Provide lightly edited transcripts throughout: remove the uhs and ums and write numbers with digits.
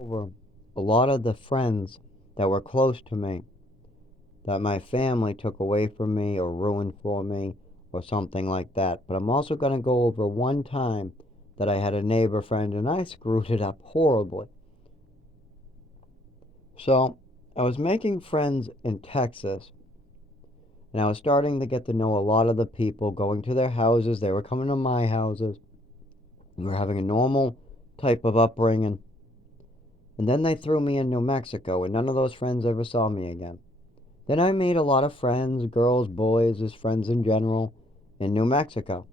Over a lot of the friends that were close to me that my family took away from me or ruined for me or something like that. But I'm also going to go over one time that I had a neighbor friend and I screwed it up horribly. So I was making friends in Texas and I was starting to get to know a lot of the people, going to their houses. They were coming to my houses. We were having a normal type of upbringing. And then they threw me in New Mexico and none of those friends ever saw me again. Then I made a lot of friends, girls, boys, as friends in general, in New Mexico.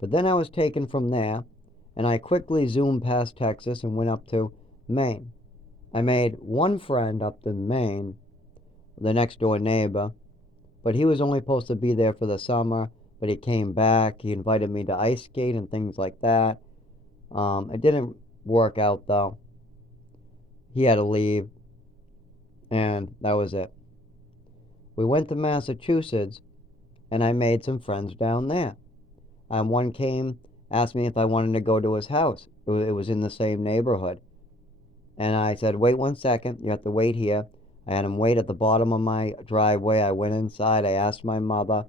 But then I was taken from there, and I quickly zoomed past Texas and went up to Maine. I made one friend up in Maine, the next door neighbor, but he was only supposed to be there for the summer, but he came back. He invited me to ice skate and things like that. It didn't work out though. He had to leave, and that was it. We went to Massachusetts, and I made some friends down there. One came, asked me if I wanted to go to his house. It was in the same neighborhood. And I said, wait 1 second. You have to wait here. I had him wait at the bottom of my driveway. I went inside. I asked my mother,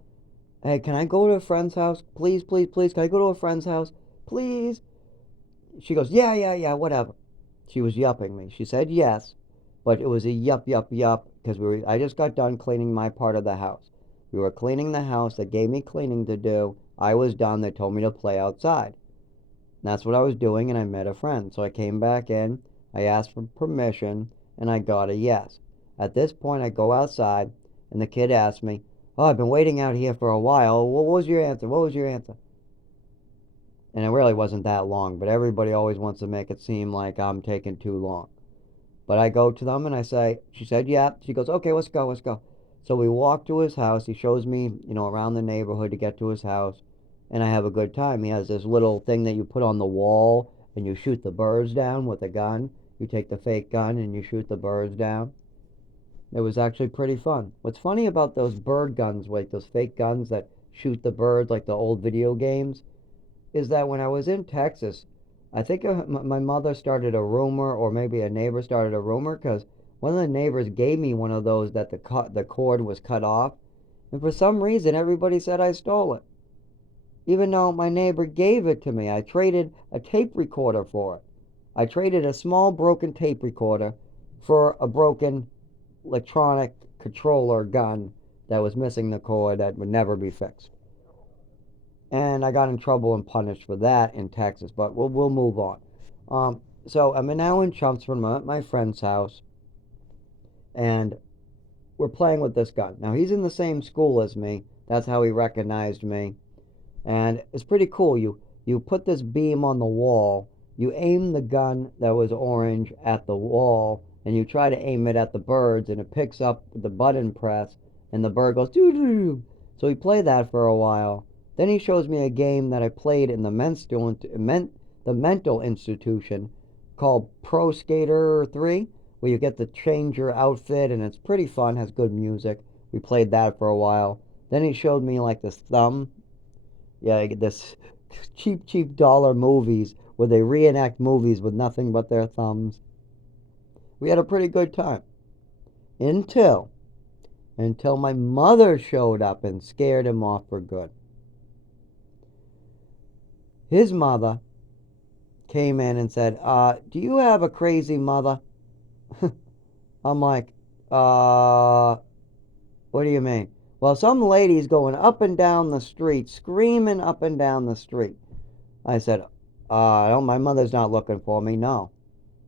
hey, can I go to a friend's house? Please, please, please. Can I go to a friend's house? Please. She goes, yeah, yeah, yeah, whatever. She was yupping me. She said yes, but it was a yup, yup, yup because I just got done cleaning my part of the house. We were cleaning the house. They gave me cleaning to do. I was done. They told me to play outside. And that's what I was doing, and I met a friend. So I came back in. I asked for permission, and I got a yes. At this point, I go outside, and the kid asked me, oh, I've been waiting out here for a while. What was your answer? What was your answer? And it really wasn't that long, but everybody always wants to make it seem like I'm taking too long. But I go to them and I say, she said, yeah. She goes, okay, let's go, let's go. So we walk to his house. He shows me, around the neighborhood to get to his house. And I have a good time. He has this little thing that you put on the wall and you shoot the birds down with a gun. You take the fake gun and you shoot the birds down. It was actually pretty fun. What's funny about those bird guns, like those fake guns that shoot the birds like the old video games, is that when I was in Texas, I think my mother started a rumor, or maybe a neighbor started a rumor, because one of the neighbors gave me one of those that the cord was cut off, and for some reason everybody said I stole it, even though my neighbor gave it to me. I traded a tape recorder for it. I traded a small broken tape recorder for a broken electronic controller gun that was missing the cord that would never be fixed, and I got in trouble and punished for that in Texas. But we'll move on. So I'm now in Chelmsford, at my friend's house, and we're playing with this gun. Now he's in the same school as me. That's how he recognized me, and it's pretty cool. You put this beam on the wall. You aim the gun that was orange at the wall, and you try to aim it at the birds, and it picks up the button press, and the bird goes doo doo doo. So we play that for a while. Then he shows me a game that I played in the mental institution called Pro Skater 3, where you get to change your outfit, and it's pretty fun, has good music. We played that for a while. Then he showed me like this thumb. Yeah, this cheap dollar movies where they reenact movies with nothing but their thumbs. We had a pretty good time until my mother showed up and scared him off for good. His mother came in and said, do you have a crazy mother? I'm like, what do you mean? Well, some lady's going up and down the street, screaming up and down the street. I said, no, my mother's not looking for me, no.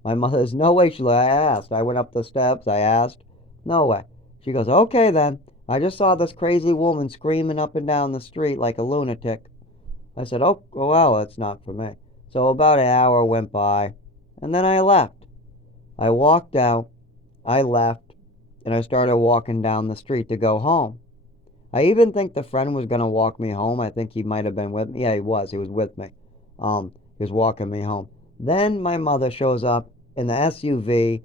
My mother's no way. I asked. I went up the steps. I asked. No way. She goes, okay then. I just saw this crazy woman screaming up and down the street like a lunatic. I said, oh, well, that's not for me. So about an hour went by, and then I left. I walked out, I left, and I started walking down the street to go home. I even think the friend was going to walk me home. I think he might have been with me. Yeah, he was. He was with me. He was walking me home. Then my mother shows up in the SUV,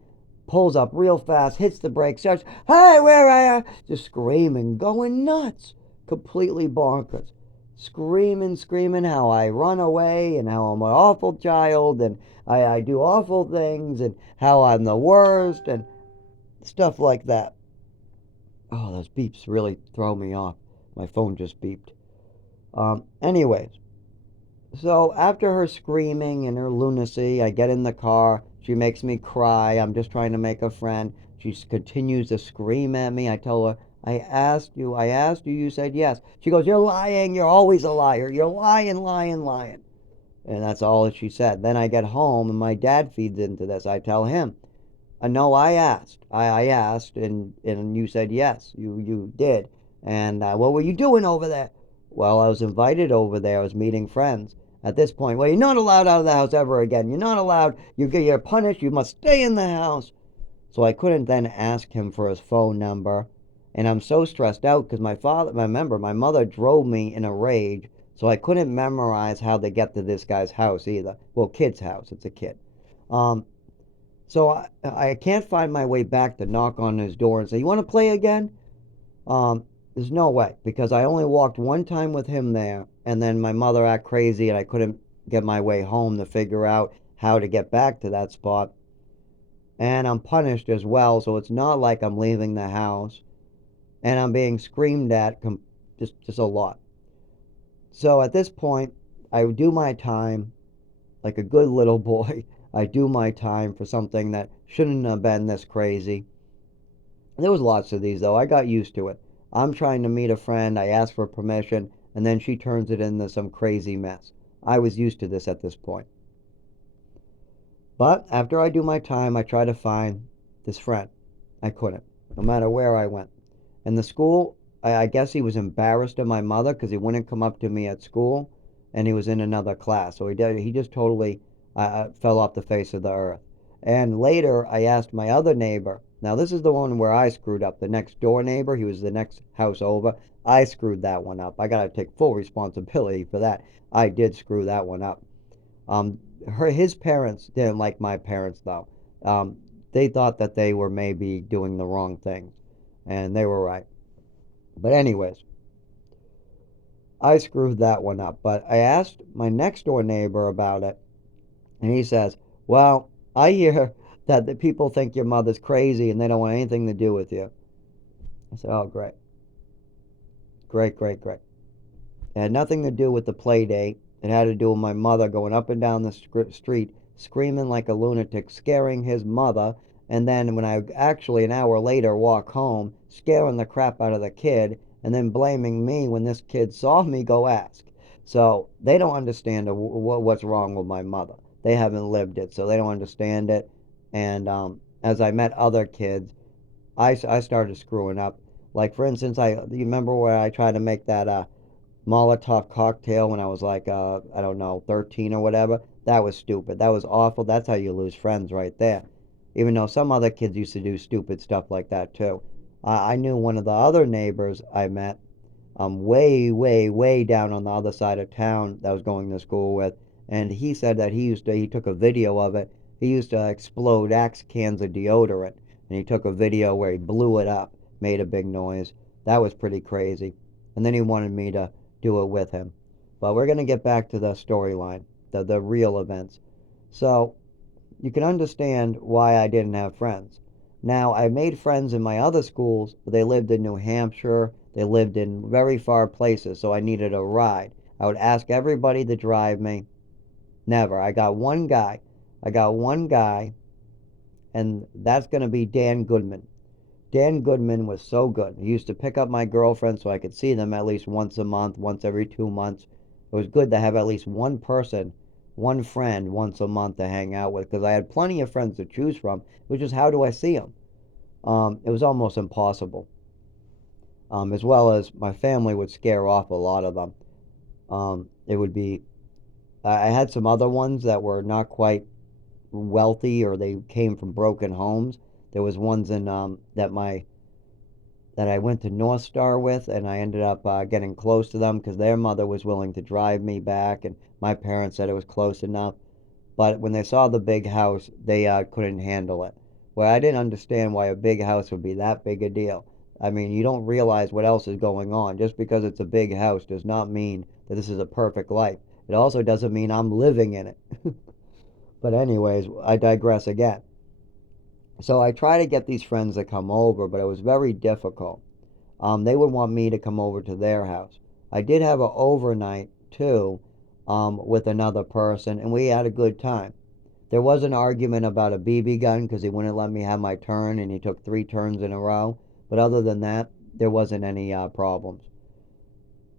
pulls up real fast, hits the brakes, starts, hey, where are you? Just screaming, going nuts, completely bonkers. screaming how I run away and how I'm an awful child and I do awful things and how I'm the worst and stuff like that. Oh, those beeps really throw me off. My phone just beeped. Anyways, so after her screaming and her lunacy, I get in the car. She makes me cry. I'm just trying to make a friend. She continues to scream at me. I tell her, I asked you, you said yes. She goes, you're lying. You're always a liar. You're lying. And that's all that she said. Then I get home and my dad feeds into this. I tell him, no, I asked. I asked, and you said yes. You did. And what were you doing over there? Well, I was invited over there. I was meeting friends. At this point, well, you're not allowed out of the house ever again. You're not allowed. You're punished. You must stay in the house. So I couldn't then ask him for his phone number. And I'm so stressed out because my mother drove me in a rage. So I couldn't memorize how to get to this guy's house either. Well, kid's house. It's a kid. Um, so I can't find my way back to knock on his door and say, you want to play again? There's no way because I only walked one time with him there, and then my mother acted crazy, and I couldn't get my way home to figure out how to get back to that spot. And I'm punished as well, so it's not like I'm leaving the house, and I'm being screamed at just a lot. So at this point, I do my time like a good little boy. I do my time for something that shouldn't have been this crazy. There was lots of these though. I got used to it. I'm trying to meet a friend, I ask for permission, and then she turns it into some crazy mess. I was used to this at this point. But after I do my time, I try to find this friend. I couldn't, no matter where I went. In the school, I guess he was embarrassed of my mother because he wouldn't come up to me at school, and he was in another class. So he just totally fell off the face of the earth. And later, I asked my other neighbor. Now, this is the one where I screwed up. The next door neighbor, he was the next house over. I screwed that one up. I got to take full responsibility for that. I did screw that one up. Um, his parents didn't like my parents though. Um, they thought that they were maybe doing the wrong thing, and they were right. But anyways, I screwed that one up. But I asked my next door neighbor about it, and he says, "Well, I hear that the people think your mother's crazy and they don't want anything to do with you." I said, "Oh, great, great. It had nothing to do with the play date. It had to do with my mother going up and down the street, screaming like a lunatic, scaring his mother. And then when I actually an hour later walk home, scaring the crap out of the kid, and then blaming me when this kid saw me go ask. So they don't understand what's wrong with my mother. They haven't lived it, so they don't understand it. And as I met other kids, I started screwing up. Like for instance, you remember where I tried to make that Molotov cocktail when I was like, I don't know, 13 or whatever. That was stupid. That was awful. That's how you lose friends right there. Even though some other kids used to do stupid stuff like that too. I knew one of the other neighbors I met, way down on the other side of town that I was going to school with, and he said that he took a video of it. He used to explode Axe cans of deodorant, and he took a video where he blew it up, made a big noise. That was pretty crazy. And then he wanted me to do it with him. But we're going to get back to the storyline, the real events. So you can understand why I didn't have friends. Now, I made friends in my other schools, but they lived in New Hampshire. They lived in very far places, so I needed a ride. I would ask everybody to drive me. Never. I got one guy. I got one guy, and that's going to be Dan Goodman. Dan Goodman was so good. He used to pick up my girlfriend so I could see them at least once a month, once every 2 months. It was good to have at least one person, one friend once a month to hang out with because I had plenty of friends to choose from, which is how do I see them? It was almost impossible. As well as my family would scare off a lot of them. It would be, I had some other ones that were not quite wealthy or they came from broken homes. There was ones in that I went to North Star with, and I ended up getting close to them because their mother was willing to drive me back, and my parents said it was close enough. But when they saw the big house, they couldn't handle it. Well, I didn't understand why a big house would be that big a deal. I mean, you don't realize what else is going on. Just because it's a big house does not mean that this is a perfect life. It also doesn't mean I'm living in it. But anyways, I digress again. So I try to get these friends to come over, but it was very difficult. They would want me to come over to their house. I did have an overnight too, with another person, and we had a good time. There was an argument about a BB gun because he wouldn't let me have my turn, and he took 3 turns in a row. But other than that, there wasn't any problems.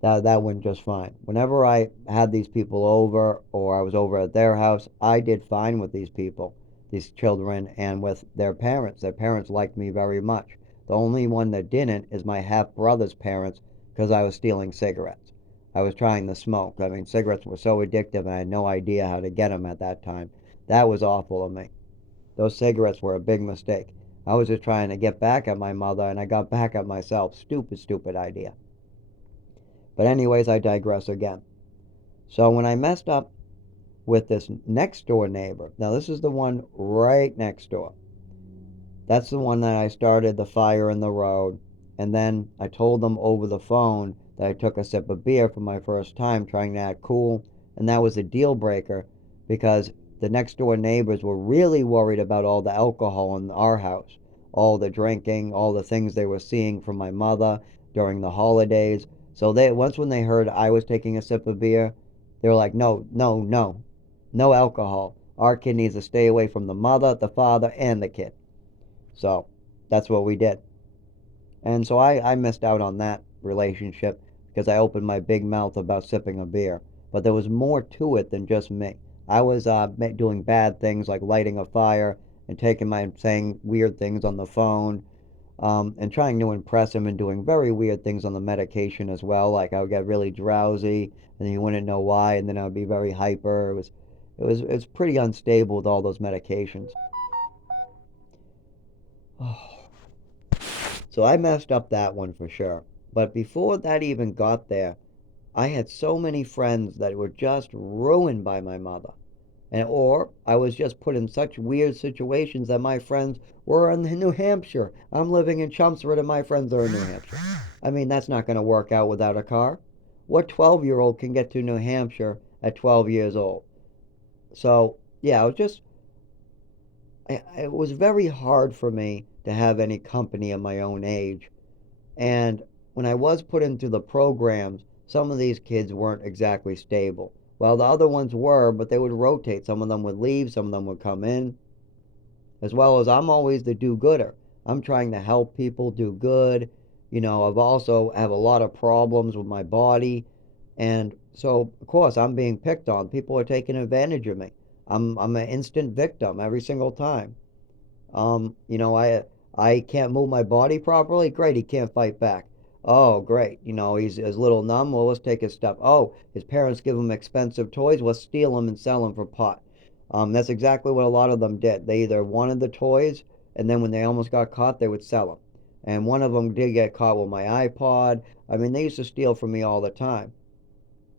That went just fine. Whenever I had these people over, or I was over at their house, I did fine with these people, these children, and with their parents. Their parents liked me very much. The only one that didn't is my half brother's parents, because I was stealing cigarettes. I was trying to smoke. I mean, cigarettes were so addictive, and I had no idea how to get them at that time. That was awful of me. Those cigarettes were a big mistake. I was just trying to get back at my mother, and I got back at myself. Stupid, stupid idea. But anyways, I digress again. So when I messed up with this next door neighbor, now this is the one right next door. That's the one that I started the fire in the road, and then I told them over the phone that I took a sip of beer for my first time, trying to act cool, and that was a deal breaker because the next door neighbors were really worried about all the alcohol in our house, all the drinking, all the things they were seeing from my mother during the holidays. So they once when they heard I was taking a sip of beer, they were like, "No, no, no. No alcohol. Our kid needs to stay away from the mother, the father, and the kid." So that's what we did. And so I missed out on that relationship because I opened my big mouth about sipping a beer. But there was more to it than just me. I was doing bad things like lighting a fire and saying weird things on the phone, and trying to impress him and doing very weird things on the medication as well. Like I would get really drowsy and he wouldn't know why, and then I would be very hyper. It was pretty unstable with all those medications. So I messed up that one for sure. But before that even got there, I had so many friends that were just ruined by my mother. Or I was just put in such weird situations that my friends were in New Hampshire. I'm living in Chelmsford and my friends are in New Hampshire. I mean, that's not going to work out without a car. What 12-year-old can get to New Hampshire at 12 years old? So, yeah, it was very hard for me to have any company of my own age. And when I was put into the programs, some of these kids weren't exactly stable. Well, the other ones were, but they would rotate. Some of them would leave, some of them would come in. As well as I'm always the do-gooder. I'm trying to help people do good. I've also have a lot of problems with my body. And so, of course, I'm being picked on. People are taking advantage of me. I'm an instant victim every single time. I can't move my body properly. Great, he can't fight back. Oh, great. He's a little numb. Well, let's take his stuff. Oh, his parents give him expensive toys. Let's steal them and sell them for pot. That's exactly what a lot of them did. They either wanted the toys, and then when they almost got caught, they would sell them. And one of them did get caught with my iPod. I mean, they used to steal from me all the time.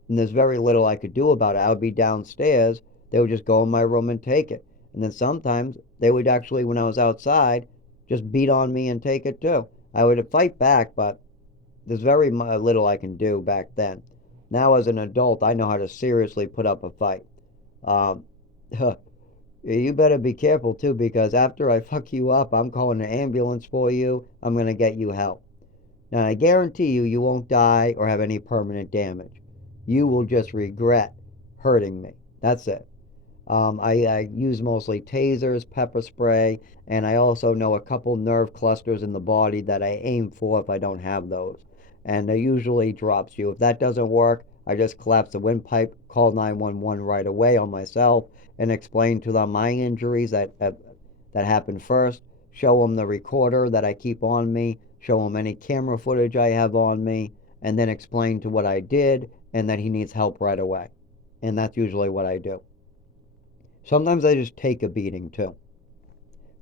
And there's very little I could do about it. I would be downstairs. They would just go in my room and take it. And then sometimes they would actually, when I was outside, just beat on me and take it too. I would fight back, but there's very little I can do back then. Now, as an adult, I know how to seriously put up a fight. Um, you better be careful too, because after I fuck you up, I'm calling an ambulance for you. I'm going to get you help. Now, I guarantee you, you won't die or have any permanent damage. You will just regret hurting me. That's it. I use mostly tasers, pepper spray, and I also know a couple nerve clusters in the body that I aim for if I don't have those. And it usually drops you. If that doesn't work, I just collapse the windpipe, call 911 right away on myself, and explain to them my injuries that happened first. Show them the recorder that I keep on me, show them any camera footage I have on me, and then explain to what I did and that he needs help right away. And that's usually what I do. Sometimes I just take a beating too.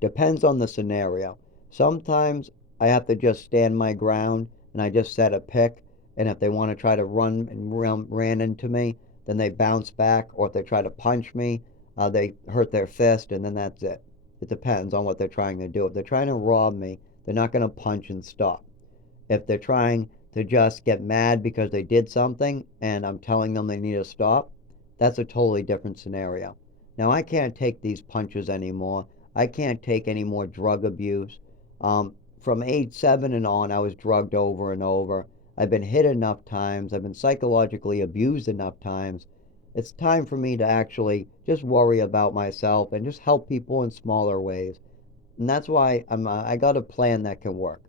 Depends on the scenario. Sometimes I have to just stand my ground and I just set a pick. And if they want to try to run and ran into me, then they bounce back. Or if they try to punch me, they hurt their fist, and then that's it. It depends on what they're trying to do. If they're trying to rob me, they're not going to punch and stop. If they're trying to just get mad because they did something and I'm telling them they need to stop, that's a totally different scenario. Now, I can't take these punches anymore. I can't take any more drug abuse. From age 7 and on, I was drugged over and over. I've been hit enough times. I've been psychologically abused enough times. It's time for me to actually just worry about myself and just help people in smaller ways. And that's why I got a plan that can work.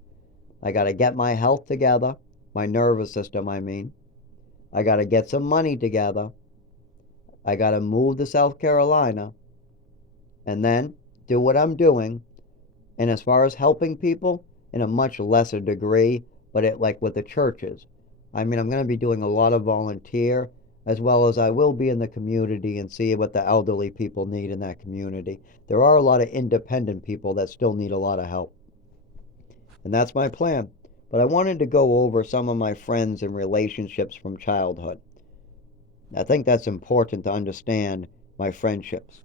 I got to get my health together, my nervous system, I mean. I got to get some money together. I got to move to South Carolina and then do what I'm doing. And as far as helping people, in a much lesser degree, but it like with the churches. I mean, I'm going to be doing a lot of volunteer as well as I will be in the community and see what the elderly people need in that community. There are a lot of independent people that still need a lot of help. And that's my plan. But I wanted to go over some of my friends and relationships from childhood. I think that's important to understand my friendships.